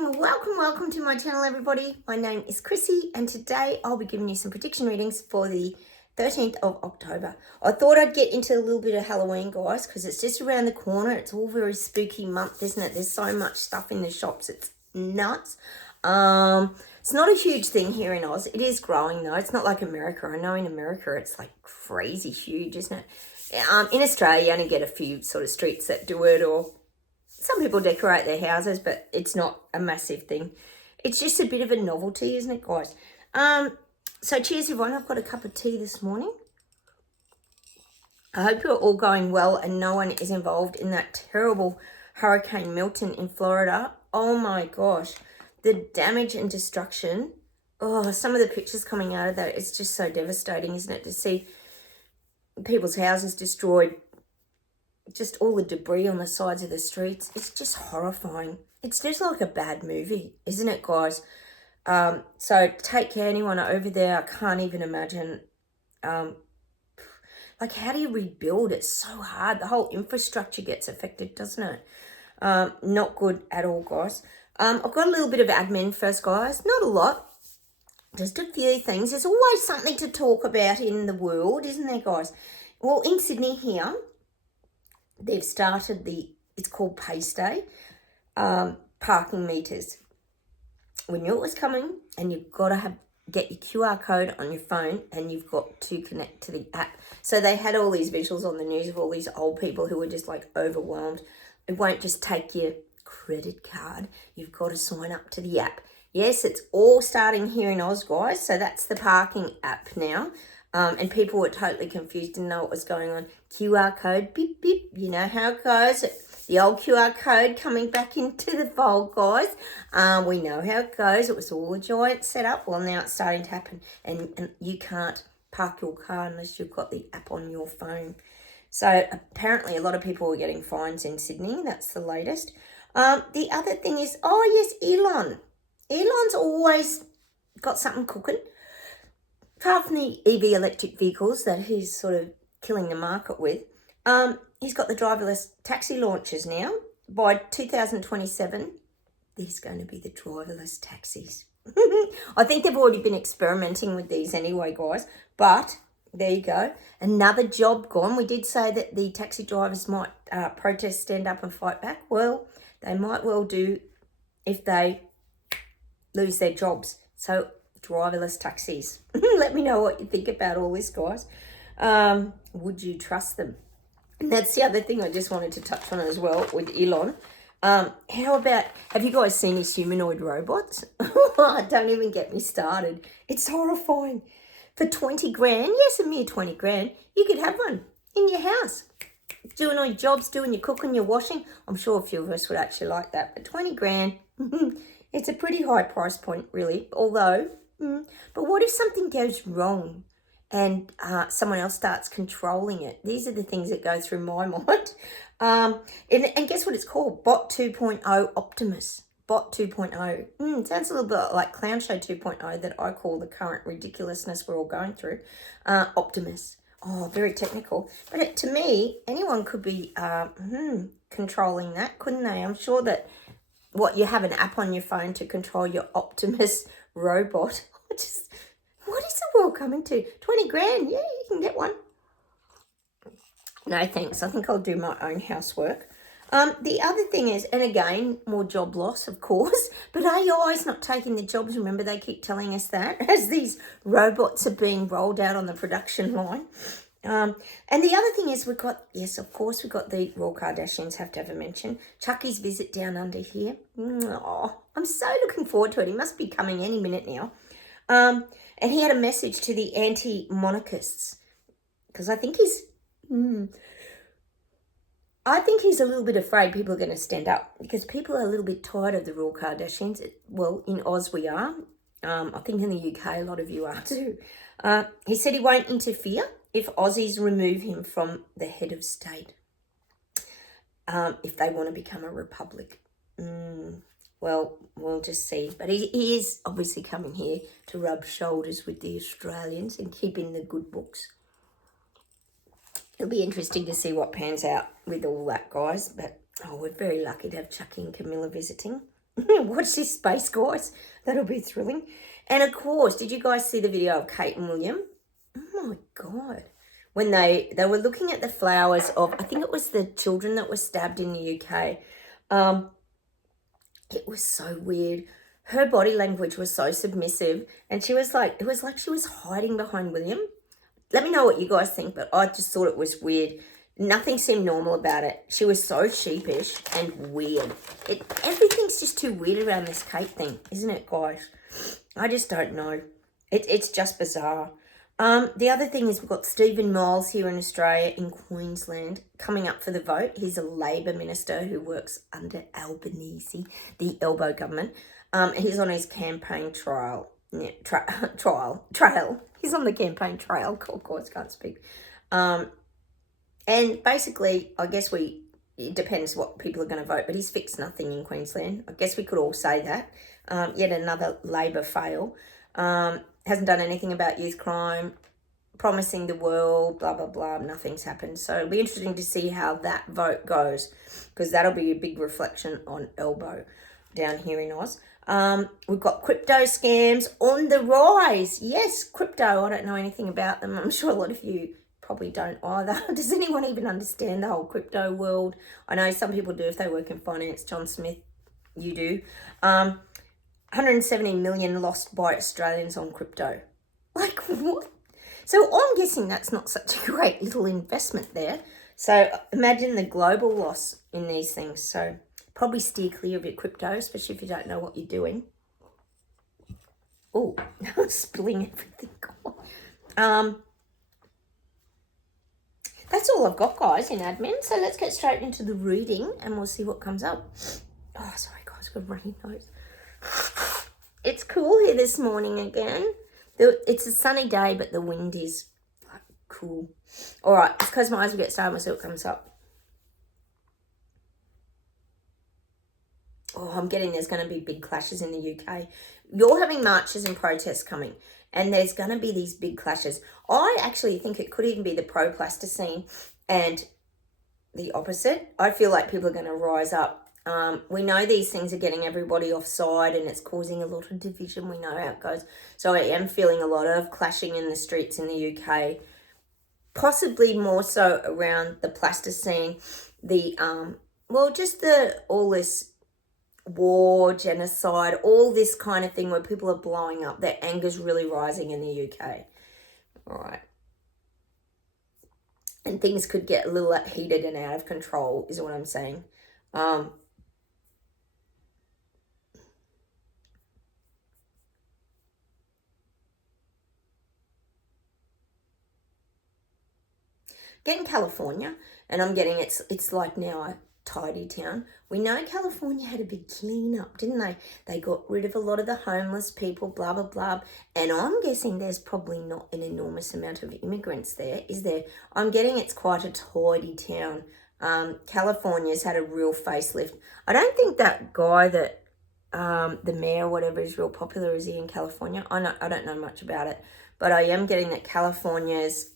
Welcome to my channel, everybody. My name is Chrissy, and today I'll be giving you some prediction readings for the 13th of October. I thought I'd get into a little bit of Halloween, guys, because it's just around the corner. It's all very spooky month, isn't it? There's so much stuff in the shops. It's nuts. It's not a huge thing here in Oz. It is growing, though. It's not like America. I know in America it's like crazy huge, isn't it? In Australia, you only get a few sort of streets that do it, or some people decorate their houses, but it's not a massive thing. It's just a bit of a novelty, isn't it, guys? So cheers, everyone. I've got a cup of tea this morning. I hope you're all going well and no one is involved in that terrible Hurricane Milton in Florida. Oh my gosh, the damage and destruction. Oh, some of the pictures coming out of that, it's just so devastating, isn't it, to see people's houses destroyed, just all the debris on the sides of the streets. It's just horrifying. It's just like a bad movie, isn't it, guys? So take care, anyone over there. I can't even imagine. Like, how do you rebuild? It's so hard. The whole infrastructure gets affected, doesn't it? Not good at all, guys. I've got a little bit of admin first, guys. Not a lot. Just a few things. There's always something to talk about in the world, isn't there, guys? Well, in Sydney here, they've started it's called Pace Day, parking meters. We knew it was coming, and you've got to get your QR code on your phone, and you've got to connect to the app. So they had all these visuals on the news of all these old people who were just like overwhelmed. It won't just take your credit card. You've got to sign up to the app. Yes, it's all starting here in Oz, guys. So that's the parking app now. And people were totally confused, didn't know what was going on. QR code, beep, beep. You know how it goes. The old QR code coming back into the fold, guys. We know how it goes. It was all a giant setup. Well, now it's starting to happen. And you can't park your car unless you've got the app on your phone. So apparently a lot of people were getting fines in Sydney. That's the latest. The other thing is, oh, yes, Elon. Elon's always got something cooking. Apart from the EV electric vehicles that he's sort of killing the market with, he's got the driverless taxi launches now. By 2027, there's going to be the driverless taxis. I think they've already been experimenting with these anyway, guys. But there you go. Another job gone. We did say that the taxi drivers might protest, stand up and fight back. Well, they might well do if they lose their jobs. So driverless taxis. Let me know what you think about all this, guys. Would you trust them? And that's the other thing I just wanted to touch on as well with Elon. How about, have you guys seen his humanoid robots? Don't even get me started. It's horrifying. For 20 grand, yes, a mere 20 grand, you could have one in your house. Doing all your jobs, doing your cooking, your washing. I'm sure a few of us would actually like that. But 20 grand, it's a pretty high price point, really. Although, but what if something goes wrong and someone else starts controlling it? These are the things that go through my mind. And guess what it's called? Bot 2.0 Optimus. Bot 2.0. Sounds a little bit like Clown Show 2.0 that I call the current ridiculousness we're all going through. Optimus. Oh, very technical. But to me, anyone could be controlling that, couldn't they? I'm sure that you have an app on your phone to control your Optimus robot. What is the world coming to? 20 grand, yeah, you can get one. No, thanks. I think I'll do my own housework. The other thing is, and again, more job loss, of course, but AI is not taking the jobs. Remember, they keep telling us that as these robots are being rolled out on the production line. And the other thing is we've got the Royal Kardashians, have to have a mention. Chucky's visit down under here. Oh, I'm so looking forward to it. He must be coming any minute now. And he had a message to the anti-monarchists, because I think he's a little bit afraid people are going to stand up, because people are a little bit tired of the Royal Kardashians. Well, in Oz we are. I think in the UK a lot of you are too. He said he won't interfere if Aussies remove him from the head of state, if they want to become a republic. Well, we'll just see. But he is obviously coming here to rub shoulders with the Australians and keep in the good books. It'll be interesting to see what pans out with all that, guys. But, we're very lucky to have Chucky and Camilla visiting. Watch this space, guys. That'll be thrilling. And of course, did you guys see the video of Kate and William? Oh my God. When they were looking at the flowers of, I think it was the children that were stabbed in the UK. It was so weird. Her body language was so submissive. And she was like, it was like she was hiding behind William. Let me know what you guys think, but I just thought it was weird. Nothing seemed normal about it. She was so sheepish and weird. Everything's just too weird around this Kate thing, isn't it, guys? I just don't know. It's just bizarre. The other thing is we've got Stephen Miles here in Australia, in Queensland, coming up for the vote. He's a Labor minister who works under Albanese, the Elbow government. He's on his campaign trail. He's on the campaign trail. Of course, can't speak. And basically, I guess it depends what people are going to vote, but he's fixed nothing in Queensland. I guess we could all say that. Yet another Labor fail. Hasn't done anything about youth crime, promising the world, blah, blah, blah. Nothing's happened. So it'll be interesting to see how that vote goes, because that'll be a big reflection on Elbow down here in Oz. We've got crypto scams on the rise. Yes, crypto. I don't know anything about them. I'm sure a lot of you probably don't either. Does anyone even understand the whole crypto world? I know some people do if they work in finance. John Smith, you do. 170 million lost by Australians on crypto. Like, what? So I'm guessing that's not such a great little investment there. So imagine the global loss in these things. So probably steer clear of your crypto, especially if you don't know what you're doing. Oh, I'm spilling everything. That's all I've got, guys, in admin. So let's get straight into the reading and we'll see what comes up. Oh, sorry, guys, I've got a runny nose. It's cool here this morning again. It's a sunny day, but the wind is cool. All right, let's close my eyes and get started. We'll see what comes up. Oh, I'm getting there's going to be big clashes in the UK. You're having marches and protests coming, and there's going to be these big clashes. I actually think it could even be the pro-plasticine and the opposite. I feel like people are going to rise up. We know these things are getting everybody offside and it's causing a lot of division. We know how it goes. So I am feeling a lot of clashing in the streets in the UK, possibly more so around the plasticine, all this war, genocide, all this kind of thing where people are blowing up. Their anger's really rising in the UK. All right. And things could get a little heated and out of control is what I'm saying. Getting California, and I'm getting it's like now a tidy town. We know California had a big clean up, didn't they? They got rid of a lot of the homeless people, blah, blah, blah. And I'm guessing there's probably not an enormous amount of immigrants there, is there? I'm getting it's quite a tidy town. California's had a real facelift. I don't think that guy that, the mayor or whatever is real popular, is he in California? I don't know much about it, but I am getting that California's,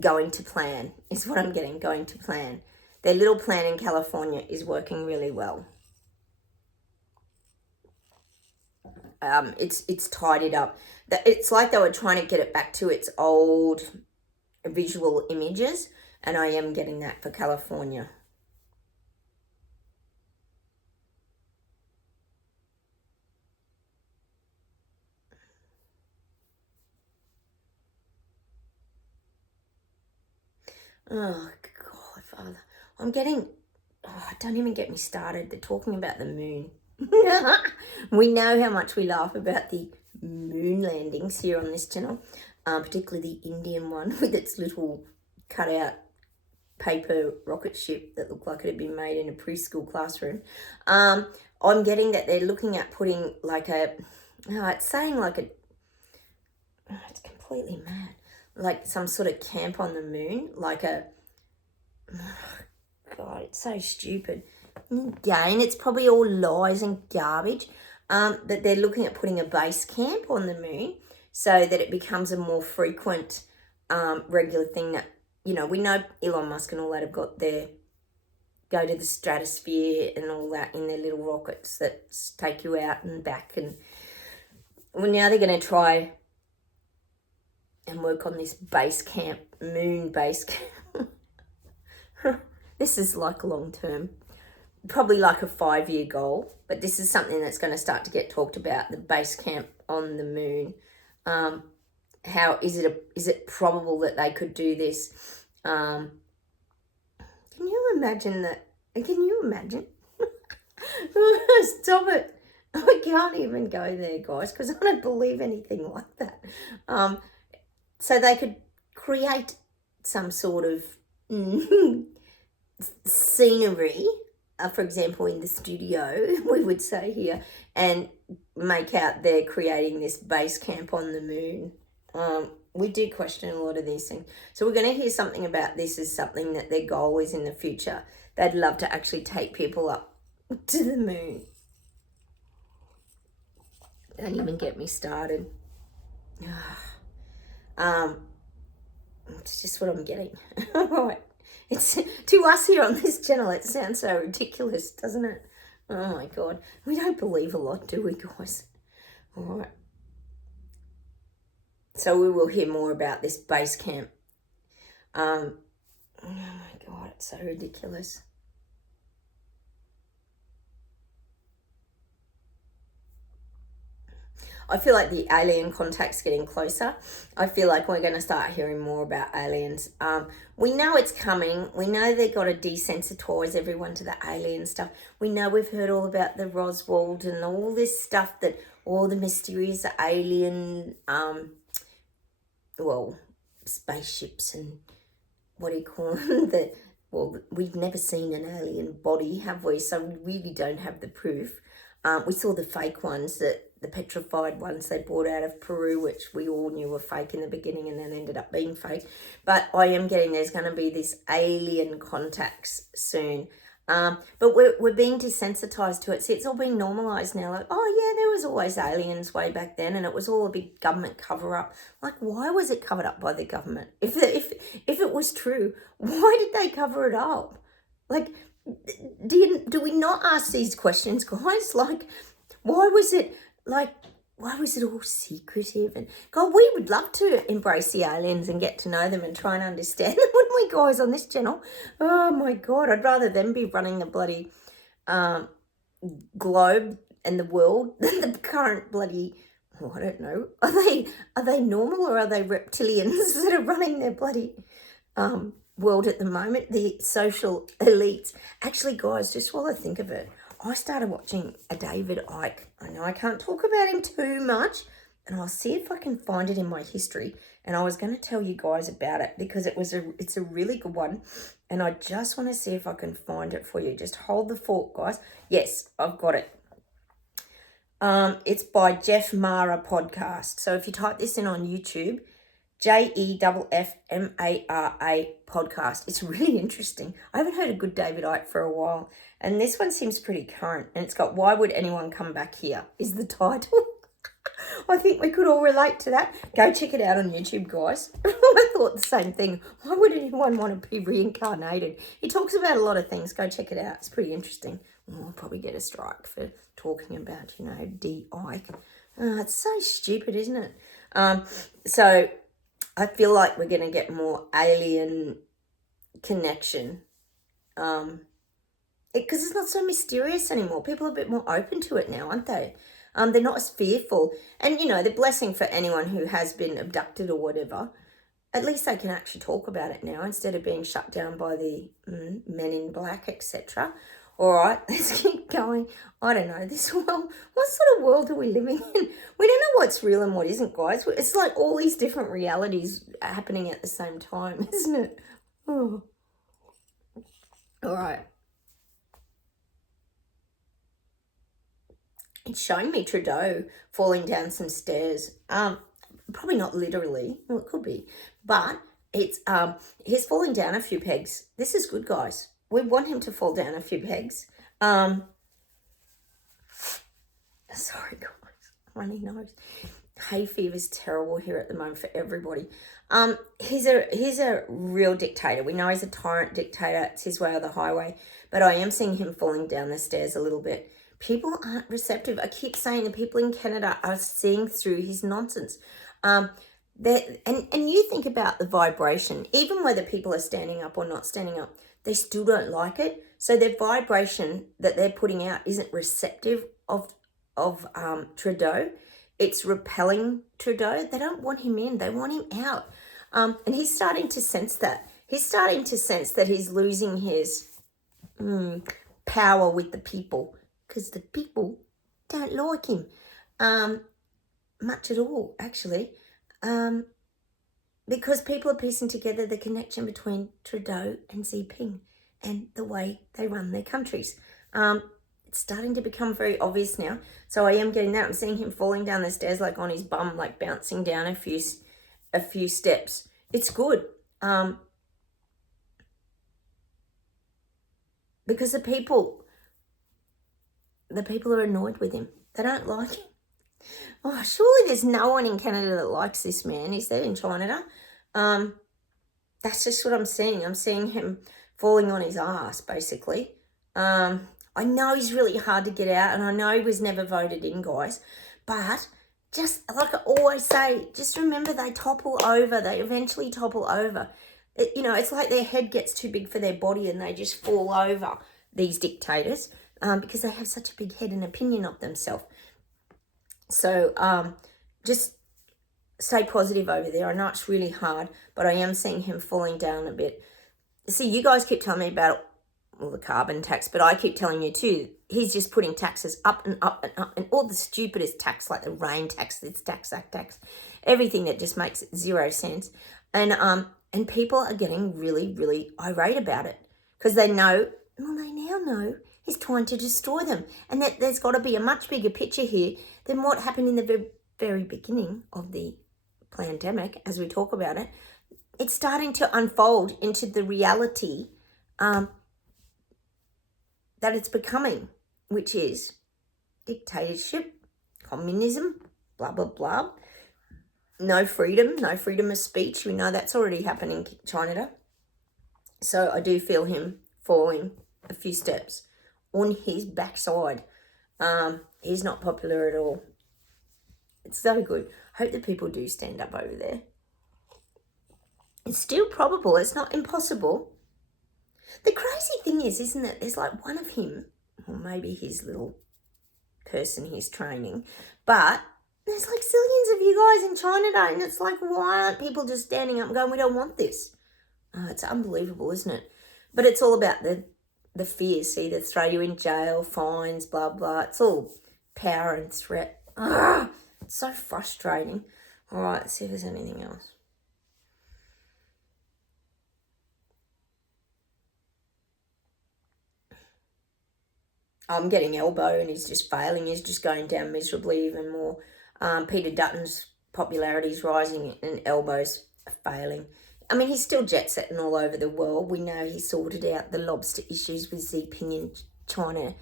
going to plan is what I'm getting, going to plan. Their little plan in California is working really well. It's tidied up. It's like they were trying to get it back to its old visual images, and I am getting that for California. Oh, God, Father. I'm getting... Oh, don't even get me started. They're talking about the moon. We know how much we laugh about the moon landings here on this channel, particularly the Indian one with its little cut-out paper rocket ship that looked like it had been made in a preschool classroom. I'm getting that they're looking at putting like it's saying like it's completely mad. Like some sort of camp on the moon, God, it's so stupid. Again, it's probably all lies and garbage, that they're looking at putting a base camp on the moon so that it becomes a more frequent, regular thing that, we know Elon Musk and all that have got their go to the stratosphere and all that in their little rockets that take you out and back. And well, now they're going to try and work on this base camp, moon base camp. This is like long term, probably like a 5-year goal, but this is something that's going to start to get talked about, the base camp on the moon. How is it probable that they could do this? Can you imagine that? Can you imagine? Stop it. I can't even go there, guys, because I don't believe anything like that. So they could create some sort of scenery, for example, in the studio, we would say here, and make out they're creating this base camp on the moon. We do question a lot of these things. So we're going to hear something about this as something that their goal is in the future. They'd love to actually take people up to the moon. Don't even get me started. It's just what I'm getting. All right. It's to us here on this channel, it sounds so ridiculous, doesn't it? Oh my God. We don't believe a lot, do we, guys? All right. So we will hear more about this base camp. Oh my God, it's so ridiculous. I feel like the alien contact's getting closer. I feel like we're going to start hearing more about aliens. We know it's coming. We know they've got to desensitize everyone to the alien stuff. We know we've heard all about the Roswell and all this stuff, that all the mysterious alien, spaceships and what do you call them? We've never seen an alien body, have we? So we really don't have the proof. We saw the fake ones, the petrified ones they brought out of Peru, which we all knew were fake in the beginning and then ended up being fake. But I am getting there's going to be this alien contacts soon. But we're being desensitized to it. See, it's all being normalized now. Like, oh yeah, there was always aliens way back then, and it was all a big government cover-up. Like, why was it covered up by the government? If it was true, why did they cover it up? Like, do we not ask these questions, guys? Like, why was it all secretive? And God, we would love to embrace the aliens and get to know them and try and understand them, wouldn't we, guys, on this channel? Oh my God, I'd rather them be running the bloody globe and the world than the current bloody, I don't know. Are they normal or are they reptilians that are running their bloody world at the moment, the social elites? Actually, guys, just while I think of it, I started watching a David Icke. I know I can't talk about him too much, and I'll see if I can find it in my history. And I was going to tell you guys about it because it's a really good one, and I just want to see if I can find it for you. Just hold the fort, guys. Yes, I've got it. It's by Jeff Mara Podcast. So if you type this in on YouTube, JEFFMARA podcast. It's really interesting. I haven't heard a good David Icke for a while. And this one seems pretty current. And it's got, "Why Would Anyone Come Back Here?" is the title. I think we could all relate to that. Go check it out on YouTube, guys. I thought the same thing. Why would anyone want to be reincarnated? He talks about a lot of things. Go check it out. It's pretty interesting. I'll probably get a strike for talking about, D. Icke. It's so stupid, isn't it? So I feel like we're going to get more alien connection because it's not so mysterious anymore. People are a bit more open to it now, aren't they? They're not as fearful. And, the blessing for anyone who has been abducted or whatever, at least they can actually talk about it now instead of being shut down by the men in black, etc. All right, let's keep going. I don't know, this world, what sort of world are we living in? We don't know what's real and what isn't, guys. It's like all these different realities happening at the same time, isn't it? Oh. All right. It's showing me Trudeau falling down some stairs. Probably not literally. Well, it could be. But it's he's falling down a few pegs. This is good, guys. We want him to fall down a few pegs. Sorry, guys. Runny nose. hay fever is terrible here at the moment for everybody. He's a real dictator. We know he's a tyrant dictator. It's his way or the highway. But I am seeing him falling down the stairs a little bit. People aren't receptive. I keep saying the people in Canada are seeing through his nonsense. And you think about the vibration, even whether people are standing up or not standing up, they still don't like it. So their vibration that they're putting out isn't receptive of Trudeau. It's repelling Trudeau. They don't want him in. They want him out. And he's starting to sense that. He's starting to sense that he's losing his power with the people, because the people don't like him much at all, actually. Because people are piecing together the connection between Trudeau and Xi Jinping and the way they run their countries. It's starting to become very obvious now. So I am getting that. I'm seeing him falling down the stairs, like on his bum, like bouncing down a few steps. It's good. Because the people are annoyed with him. They don't like him. Oh, surely there's no one in Canada that likes this man. Is there in China? That's just what I'm seeing. I'm seeing him falling on his ass, basically. I know he's really hard to get out, and I know he was never voted in, guys. But just like I always say, just remember they topple over. They eventually topple over. It's like their head gets too big for their body and they just fall over, these dictators, because they have such a big head and opinion of themselves. So just stay positive over there. I know it's really hard, but I am seeing him falling down a bit. See, you guys keep telling me about the carbon tax, but I keep telling you too, he's just putting taxes up and up and up, and all the stupidest tax, like the rain tax, this tax, that tax, everything that just makes 0 sense. And people are getting really, really irate about it because they now know he's trying to destroy them, and that there's got to be a much bigger picture here than what happened in the very beginning of the pandemic. As we talk about it, it's starting to unfold into the reality that it's becoming, which is dictatorship, communism, blah, blah, blah. No freedom of speech. We know that's already happening in China. So I do feel him falling a few steps on his backside. He's not popular at all. It's so good. I hope that people do stand up over there. It's still probable. It's not impossible. The crazy thing is, isn't it? There's like one of him, or maybe his little person he's training, but there's like zillions of you guys in China, and it's like, why aren't people just standing up and going, we don't want this? Oh, it's unbelievable, isn't it? But it's all about the fears. See, they throw you in jail, fines, blah, blah. It's all power and threat. It's so frustrating. All right, let's see if there's anything else. I'm getting elbow, and he's just failing. He's just going down miserably even more. Peter Dutton's popularity is rising and elbows are failing. I mean, he's still jet-setting all over the world. We know he sorted out the lobster issues with Xi Jinping in China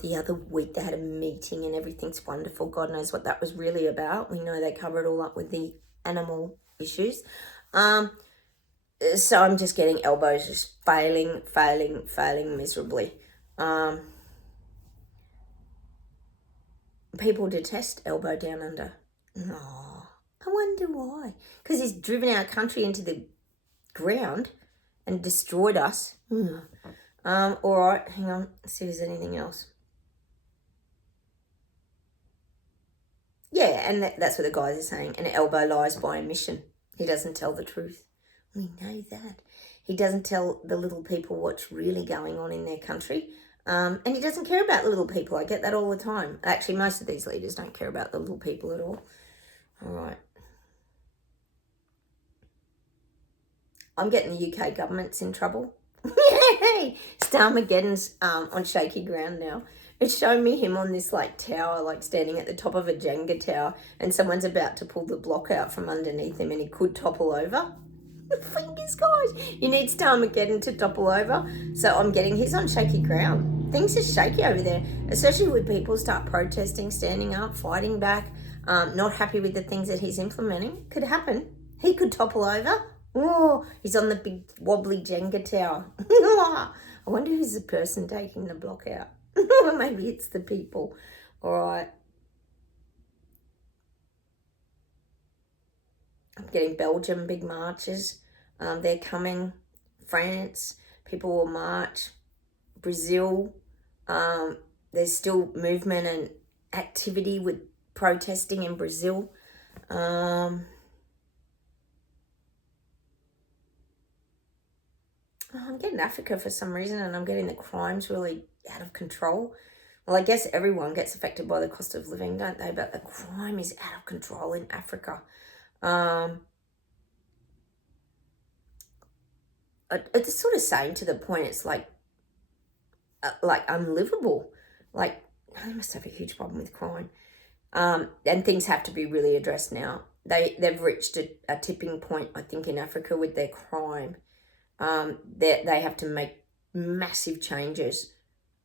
the other week. They had a meeting and everything's wonderful. God knows what that was really about. We know they cover it all up with the animal issues. So I'm just getting elbows just failing miserably. People detest elbow down under. Oh, I wonder why. Because he's driven our country into the ground and destroyed us. All right, hang on. Let's see if there's anything else. Yeah, and that's what the guys are saying. An elbow lies by omission. He doesn't tell the truth. We know that. He doesn't tell the little people what's really going on in their country. And he doesn't care about the little people. I get that all the time. Actually, most of these leaders don't care about the little people at all. All right. I'm getting the UK government's in trouble. Yay! Starmageddon's on shaky ground now. It's showing me him on this like tower, like standing at the top of a Jenga tower, and someone's about to pull the block out from underneath him and he could topple over. Fingers, guys. You need Starmageddon to topple over. So I'm getting, he's on shaky ground. Things are shaky over there, especially when people start protesting, standing up, fighting back. not happy with the things that he's implementing. Could happen. He could topple over. Oh, he's on the big wobbly Jenga tower. I wonder who's the person taking the block out. Maybe it's the people. All right. I'm getting Belgium, big marches. They're coming. France, people will march. Brazil, there's still movement and activity with protesting in Brazil. I'm getting Africa for some reason, and I'm getting the crimes really out of control. Well, I guess everyone gets affected by the cost of living, don't they? But the crime is out of control in Africa. It's sort of saying to the point, it's like unlivable. Like, they must have a huge problem with crime. And things have to be really addressed now. They've reached a tipping point, I think, in Africa with their crime. They have to make massive changes.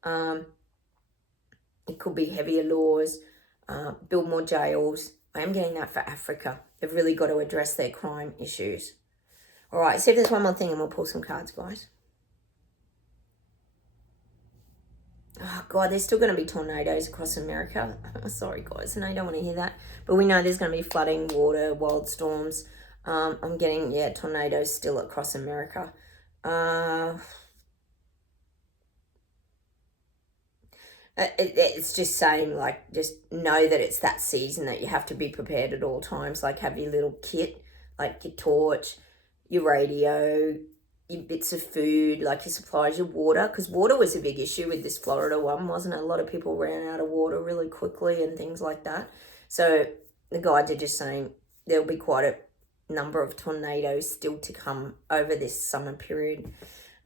It could be heavier laws, build more jails. I am getting that for Africa. They've really got to address their crime issues. All right, see if there's one more thing and we'll pull some cards, guys. Oh, God, there's still going to be tornadoes across America. Sorry, guys, and I don't want to hear that. But we know there's going to be flooding, water, wild storms. I'm getting, tornadoes still across America. It's just saying, like, just know that it's that season that you have to be prepared at all times. Like, have your little kit, like your torch, your radio, your bits of food, like your supplies, your water, because water was a big issue with this Florida one, wasn't it? A lot of people ran out of water really quickly and things like that. So the guides are just saying there'll be quite a number of tornadoes still to come over this summer period.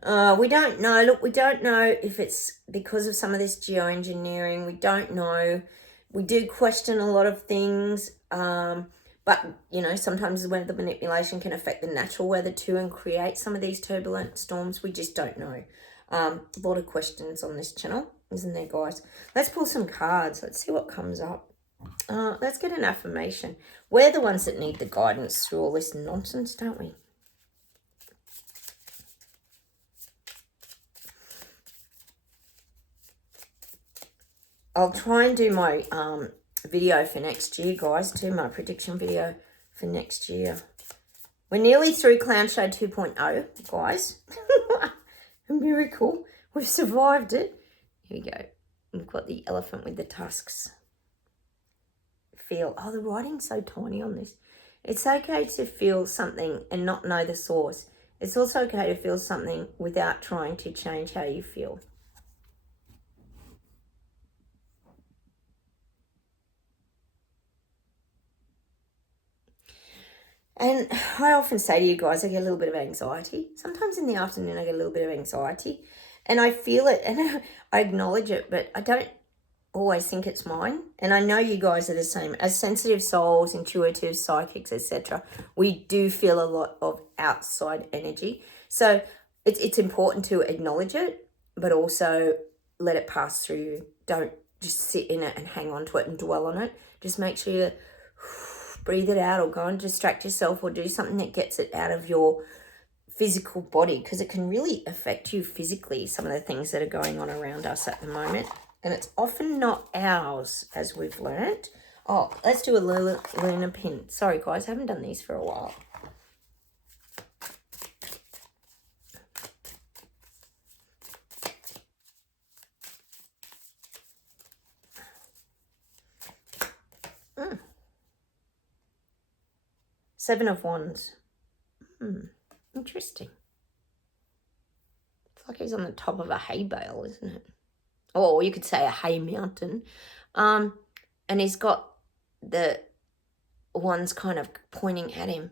We don't know. Look, we don't know if it's because of some of this geoengineering. We don't know. We do question a lot of things. But, sometimes the weather manipulation can affect the natural weather too and create some of these turbulent storms. We just don't know. A lot of questions on this channel, isn't there, guys? Let's pull some cards. Let's see what comes up. Let's get an affirmation. We're the ones that need the guidance through all this nonsense, don't we? I'll try and do my video for next year, guys, too, my prediction video for next year. We're nearly through Clown Show 2.0, guys. A miracle. We've survived it. Here we go. We've got the elephant with the tusks. Feel. Oh, the writing's so tiny on this. It's okay to feel something and not know the source. It's also okay to feel something without trying to change how you feel. And I often say to you guys, I get a little bit of anxiety. Sometimes in the afternoon, I get a little bit of anxiety. And I feel it and I acknowledge it, but I don't always think it's mine. And I know you guys are the same. As sensitive souls, intuitive, psychics, etc., we do feel a lot of outside energy. So it's important to acknowledge it, but also let it pass through you. Don't just sit in it and hang on to it and dwell on it. Just make sure you breathe it out or go and distract yourself or do something that gets it out of your physical body, because it can really affect you physically, some of the things that are going on around us at the moment. And it's often not ours, as we've learnt. Oh, let's do a lunar pin. Sorry, guys, I haven't done these for a while. Seven of Wands. Interesting. It's like he's on the top of a hay bale, isn't it? Or you could say a hay mountain. And he's got the wands kind of pointing at him.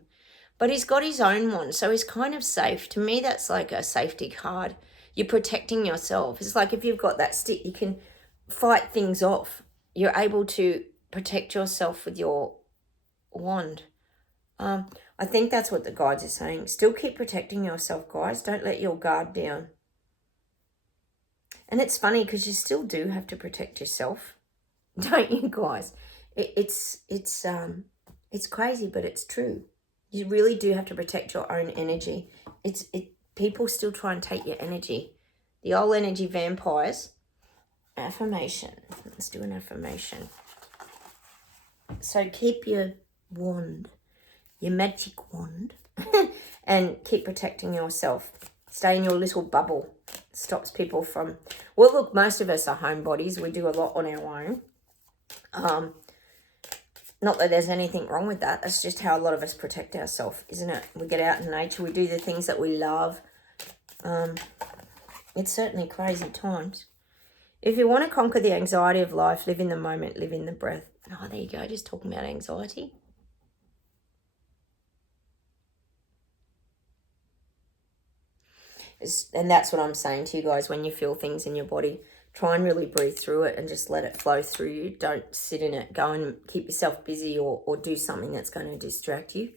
But he's got his own wand, so he's kind of safe. To me, that's like a safety card. You're protecting yourself. It's like if you've got that stick, you can fight things off. You're able to protect yourself with your wand. I think that's what the guides are saying. Still keep protecting yourself, guys. Don't let your guard down. And it's funny because you still do have to protect yourself, don't you, guys? It's crazy, but it's true. You really do have to protect your own energy. People still try and take your energy. The old energy vampires. Affirmation. Let's do an affirmation. So keep your wand, your magic wand, and keep protecting yourself. Stay in your little bubble. Stops people from... Well, look, most of us are homebodies. We do a lot on our own. Not that there's anything wrong with that. That's just how a lot of us protect ourselves, isn't it? We get out in nature. We do the things that we love. It's certainly crazy times. If you want to conquer the anxiety of life, live in the moment, live in the breath. Oh, there you go. Just talking about anxiety. And that's what I'm saying to you guys. When you feel things in your body, try and really breathe through it and just let it flow through you. Don't sit in it. Go and keep yourself busy or do something that's going to distract you.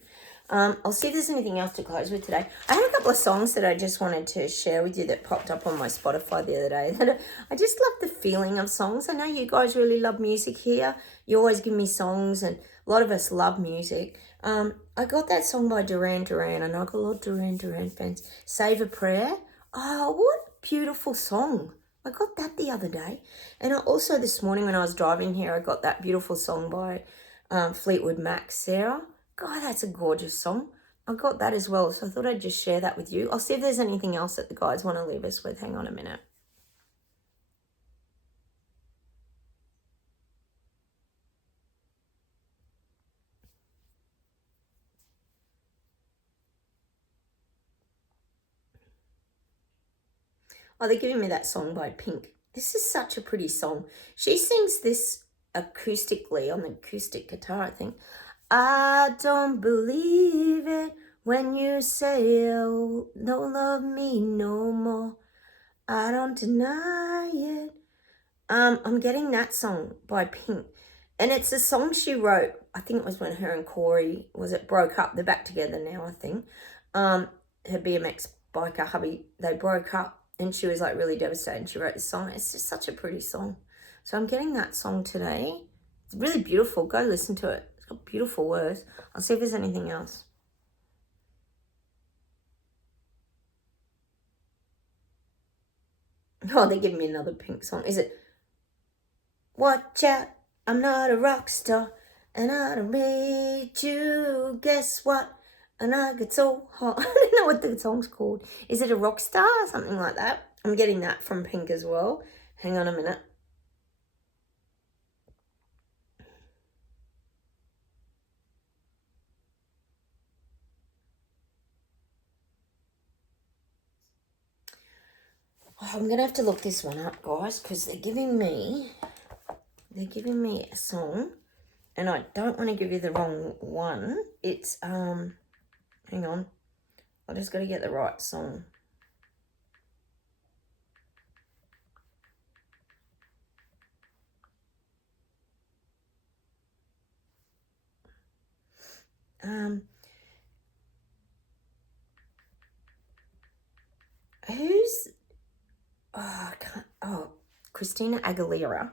I'll see if there's anything else to close with today. I had a couple of songs that I just wanted to share with you that popped up on my Spotify the other day. I just love the feeling of songs. I know you guys really love music here. You always give me songs, and a lot of us love music. I got that song by Duran Duran. I know I got a lot of Duran Duran fans. Save a Prayer. Oh, what a beautiful song. I got that the other day. And I also this morning when I was driving here, I got that beautiful song by Fleetwood Mac, Sarah. God, that's a gorgeous song. I got that as well, so I thought I'd just share that with you. I'll see if there's anything else that the guys want to leave us with. Hang on a minute. Oh, they're giving me that song by Pink. This is such a pretty song. She sings this acoustically on the acoustic guitar, I think. I don't believe it when you say, oh, don't love me no more. I don't deny it. I'm getting that song by Pink. And it's a song she wrote, I think it was when her and Corey, broke up. They're back together now, I think. Her BMX biker hubby, they broke up. And she was like really devastated. She wrote this song. It's just such a pretty song. So I'm getting that song today. It's really beautiful. Go listen to it. It's got beautiful words. I'll see if there's anything else. Oh, they're giving me another Pink song. Is it? Watch out, I'm not a rock star. And I don't rate you. Guess what? And I get so hot. I don't know what the song's called. Is it a rock star? Something like that. I'm getting that from Pink as well. Hang on a minute. Oh, I'm going to have to look this one up, guys, because they're giving me a song, and I don't want to give you the wrong one. It's, hang on. I just got to get the right song. Who's, I can't, Christina Aguilera.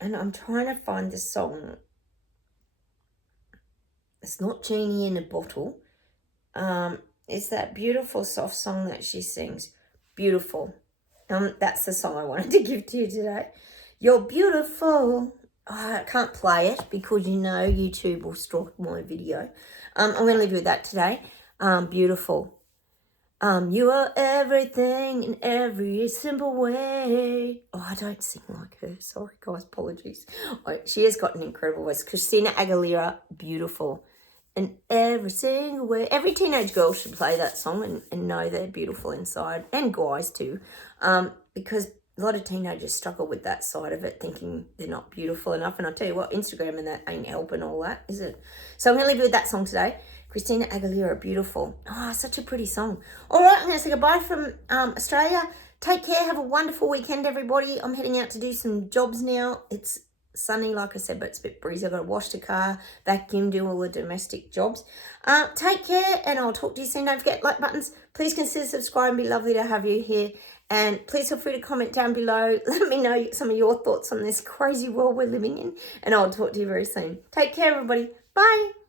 And I'm trying to find the song. It's not Genie in a Bottle. It's that beautiful soft song that she sings. Beautiful. That's the song I wanted to give to you today. You're beautiful. Oh, I can't play it because YouTube will strike my video. I'm going to leave you with that today. Beautiful. You are everything in every simple way. Oh, I don't sing like her. Sorry, guys. Apologies. She has got an incredible voice. Christina Aguilera, beautiful. In every single way. Every teenage girl should play that song and know they're beautiful inside. And guys too. Because a lot of teenagers struggle with that side of it, thinking they're not beautiful enough. And I'll tell you what, Instagram and that ain't helping all that, is it? So I'm going to leave you with that song today. Christina Aguilera, beautiful. Oh, such a pretty song. All right, I'm going to say goodbye from Australia. Take care. Have a wonderful weekend, everybody. I'm heading out to do some jobs now. It's sunny, like I said, but it's a bit breezy. I've got to wash the car, vacuum, do all the domestic jobs. Take care, and I'll talk to you soon. Don't forget, like buttons. Please consider subscribing. It'd be lovely to have you here. And please feel free to comment down below. Let me know some of your thoughts on this crazy world we're living in. And I'll talk to you very soon. Take care, everybody. Bye.